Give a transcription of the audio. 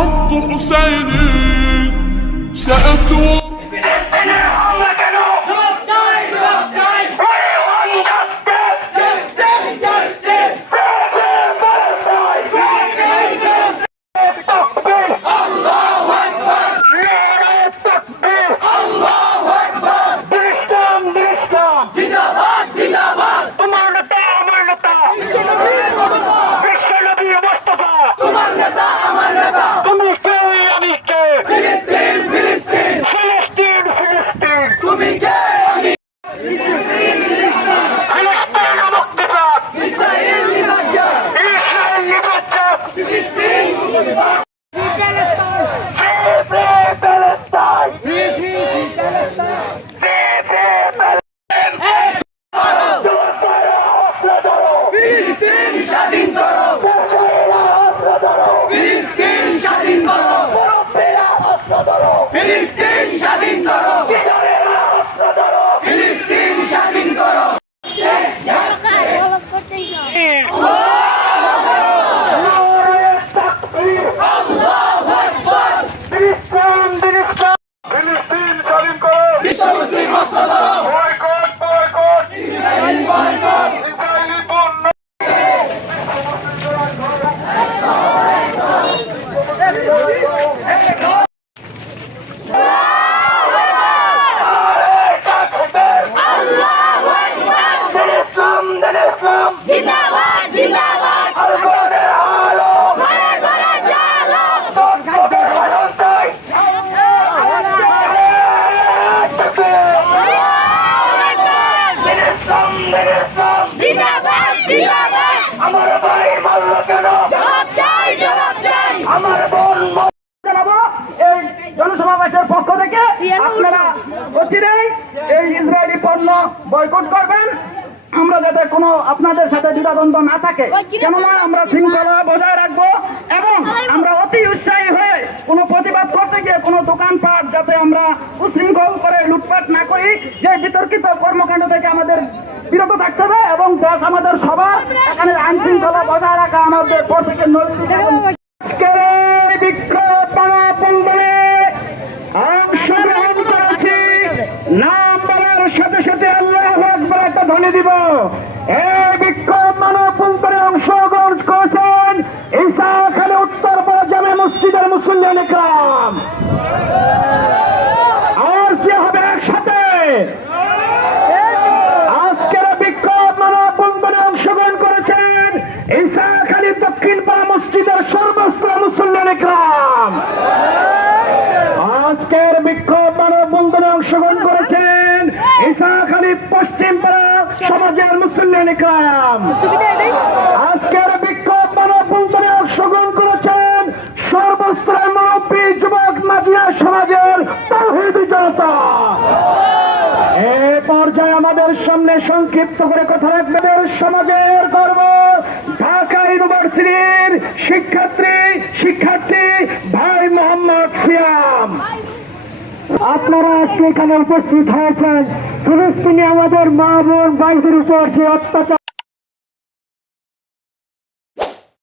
خط حسيني سأثور জনসমাবেশের পক্ষ থেকে আপনারা অচিরেই এই ইসরায়েলি পণ্য বয়কট করবেন, আমরা যাতে কোনো আপনাদের সাথে দ্বিধাদ্বন্দ্ব না থাকে, কেননা আমরা শৃঙ্খলা বজায় রাখবো এবং আমরা অতি উৎসাহী হয়ে কোনো প্রতিবাদ করতে গিয়ে কোনো দোকানপাট যাতে আমরা উশৃঙ্খল করে লুটপাট না করি, যে বিতর্কিত কর্মকাণ্ড থেকে আমাদের বিরত থাকতে হবে এবং দেশ আমাদের সবার, এখানে আইন শৃঙ্খলা বজায় রাখা আমাদের প্রত্যেকের নৈতিক। নাম বলার সাথে সাথে আল্লাহু আকবার একটা ধ্বনি দিব। এই বিক্ষোভ মানববন্ধনে অংশগ্রহণ করেছেন ঈসাখালী উত্তরপাড়া জামে মসজিদের মুসল্লিয়ান ইকরাম। আর কি হবে একসাথে? আজকের বিক্ষোভ মানববন্ধনে অংশগ্রহণ করেছেন ঈসাখালী দক্ষিণপাড়া মসজিদের সর্বস্তরের মুসল্লিয়ান ইকরাম। আজকের বিক্ষোভ মানববন্ধনে অংশগ্রহণ করেছেন ঈসাখালী পশ্চিমপাড়া সমাজের মুসল্লিয়ান ইকরাম। আজকের বিক্ষোভ মানববন্ধনে অংশগ্রহণ করেছেন সর্বস্তরের মুরব্বী যুবক মাজিয়া সমাজের তাওহীদি জনতা। এই পর্যায়ে আমাদের সামনে সংক্ষিপ্ত করে কথা রাখবেন সমাজের গর্ব ঢাকা ইউনিভার্সিটির শিক্ষার্থী ভাই মোহাম্মদ সিয়াম। আপনারা আজকে এখানে উপস্থিত হয়েছেন ফিলিস্তিনি আমাদের মা বোন ভাইদের উপর যে অত্যাচার